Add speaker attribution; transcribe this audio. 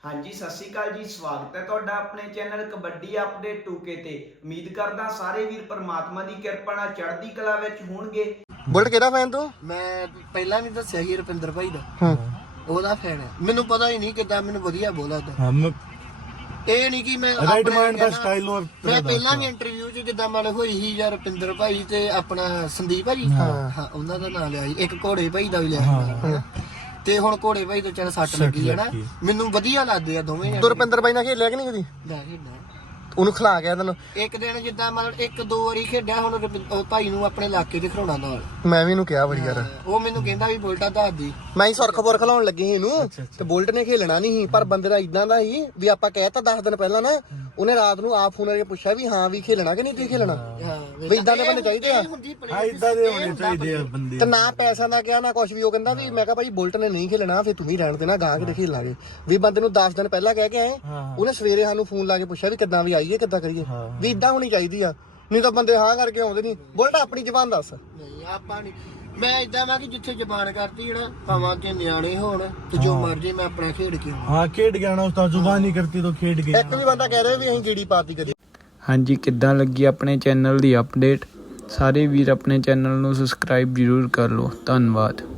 Speaker 1: हाँ जी सत श्री अकाल जी, स्वागत है तुहाडा अपने चैनल कबड्डी अपडेट 2K ते। उम्मीद करदा सारे वीर परमात्मा दी किरपा नाल चढ़दी कला विच होणगे।
Speaker 2: बुलेट किहड़ा फैन तू?
Speaker 3: मैं पहला भी दस्सिया ही रुपिंदर भाई दा ओदा फैन है। मैनू पता ही नहीं किदा मैनू वधिया बोला दा ਇਹ ਨਹੀਂ ਕਿ ਮੈਂ
Speaker 4: ਰਾਈਟ ਮਾਈਂਡ ਦਾ ਸਟਾਈਲ ਹੋਰ
Speaker 3: ਮੈਂ ਪਹਿਲਾਂ ਵੀ ਇੰਟਰਵਿਊ 'ਚ ਜਿੱਦਾਂ ਮਨ ਹੋਈ ਸੀ ਯਾਰ ਰੁਪਿੰਦਰ ਭਾਈ ਤੇ ਆਪਣਾ ਸੰਦੀਪ ਭਾਜੀ ਹਾਂ ਉਹਨਾਂ ਦਾ ਨਾਮ ਲਿਆ ਸੀ, ਇੱਕ ਘੋੜੇ ਭਾਈ ਦਾ ਵੀ ਲਿਆ ਤੇ ਹੁਣ ਘੋੜੇ ਭਾਈ ਤੋਂ ਚੱਲ ਸੱਟ ਲੱਗੀ ਹੈ ਨਾ, ਮੈਨੂੰ ਵਧੀਆ ਲੱਗਦੇ ਆ ਦੋਵੇਂ
Speaker 2: ਤੂੰ ਰੁਪਿੰਦਰ ਬਾਈ ਨਾਲ ਖੇਲਿਆ ਕਿ ਨਹੀਂ ਕਦੀ?
Speaker 3: ਲੈ ਖੇਡਣਾ
Speaker 2: ਉਹਨੂੰ ਖਿਲਾ ਗਿਆ ਤੈਨੂੰ?
Speaker 3: ਇੱਕ ਦਿਨ ਜਿੱਦਾਂ ਮਤਲਬ ਇੱਕ ਦੋ ਵਾਰੀ ਖੇਡਿਆ, ਹੁਣ ਭਾਈ ਨੂੰ ਆਪਣੇ ਇਲਾਕੇ 'ਚ ਖਿਡਾਉਣਾ ਨਾਲ।
Speaker 2: ਮੈਂ ਵੀ ਇਹਨੂੰ ਕਿਹਾ ਬੜੀ ਯਾਰ,
Speaker 3: ਉਹ ਮੈਨੂੰ ਕਹਿੰਦਾ ਵੀ ਬੁਲਟਾ ਦੱਸ ਦੀ।
Speaker 2: ਮੈਂ ਹੀ ਸੁਰਖਪੁਰ ਖਿਲਾਉਣ ਲੱਗੀ ਸੀ ਇਹਨੂੰ ਤੇ ਬੁਲਟ ਨੇ ਖੇਲਣਾ ਨਹੀਂ ਸੀ, ਪਰ ਬੰਦੇ ਦਾ ਇਦਾਂ ਦਾ ਸੀ ਵੀ ਆਪਾਂ ਕਹਿਤਾ 10 ਦਿਨ ਪਹਿਲਾਂ ਨਾ, ਉਹਨੇ ਰਾਤ ਨੂੰ ਆਪ ਫੋਨ ਕਰਕੇ ਪੁੱਛਿਆ ਵੀ ਹਾਂ ਵੀ ਖੇਲਣਾ ਕਿ ਨਹੀਂ ਤੁਸੀਂ ਖੇਲਣਾ। ਵੀ ਇਦਾਂ ਦੇ ਬੰਦੇ ਚਾਹੀਦੇ ਆ,
Speaker 4: ਇਦਾਂ ਦੇ ਹੋਣੇ ਚਾਹੀਦੇ ਆ ਬੰਦੇ।
Speaker 2: ਤੇ ਨਾ ਪੈਸਾ ਦਾ ਕਿਹਾ ਨਾ ਕੁਝ ਵੀ। ਉਹ ਕਹਿੰਦਾ ਵੀ ਮੈਂ ਕਿਹਾ ਭਾਈ ਬੁਲਟ ਨੇ ਨਹੀਂ ਖੇਲਣਾ, ਫਿਰ ਤੂੰ ਵੀ ਰਹਿਣ ਦੇਣਾ, ਗਾਂ ਕੇ ਖੇਲ ਲਾਂਗੇ। ਵੀ ਬੰਦੇ ਨੂੰ 10 ਦਿਨ ਪਹਿਲਾਂ ਕਹਿ ਕੇ ਆਏ, ਉਹਨੇ ਸਵੇਰੇ ਸਾਨੂੰ ਫੋਨ ਲਾ ਕੇ ਪੁੱਛਿਆ ਵੀ ਕਿੱਦਾਂ ਵੀ ਆਈਏ ਕਿੱਦਾਂ ਕਰੀਏ। ਵੀ ਇਦਾਂ ਹੋਣੀ ਚਾਹੀਦੀ ਆ, ਨਹੀਂ ਤਾਂ ਬੰਦੇ ਹਾਂ ਕਰਕੇ ਆਉਂਦੇ ਨਹੀਂ। ਬੁਲਟ ਆਪਣੀ ਜ਼ਬਾਨ ਦੱਸ।
Speaker 3: ਨਹੀਂ ਆਪਾਂ ਨਹੀਂ, ਮੈਂ ਇਦਾਂ ਮੈਂ ਕਿ ਜਿੱਥੇ ਜ਼ਬਾਨ ਕਰਤੀ ਹੈ ਨਾ, ਭਾਵਾਂ ਕਿ ਨਿਆਣੇ ਹੋਣ ਤੇ ਜੋ ਮਰਜੀ ਮੈਂ ਆਪਣਾ ਖੇਡ ਕੇ ਆਉਣਾ।
Speaker 4: ਹਾਂ ਖੇਡ ਗਿਆ ਨਾ, ਉਸ ਤਾਂ ਜ਼ੁਬਾਨ ਨਹੀਂ ਕਰਤੀ ਤਾਂ ਖੇਡ ਗਿਆ।
Speaker 2: ਇੱਕ ਵੀ ਬੰਦਾ ਕਹਿ ਰਿਹਾ ਵੀ ਅਸੀਂ ਗੀੜੀ ਪਾਤੀ ਕਰੀ।
Speaker 1: ਹਾਂਜੀ ਕਿੱਦਾਂ ਲੱਗੀ ਆਪਣੇ ਚੈਨਲ ਦੀ ਅਪਡੇਟ? ਸਾਰੇ ਵੀਰ ਆਪਣੇ ਚੈਨਲ ਨੂੰ ਸਬਸਕ੍ਰਾਈਬ ਜ਼ਰੂਰ ਕਰ ਲਓ। ਧੰਨਵਾਦ।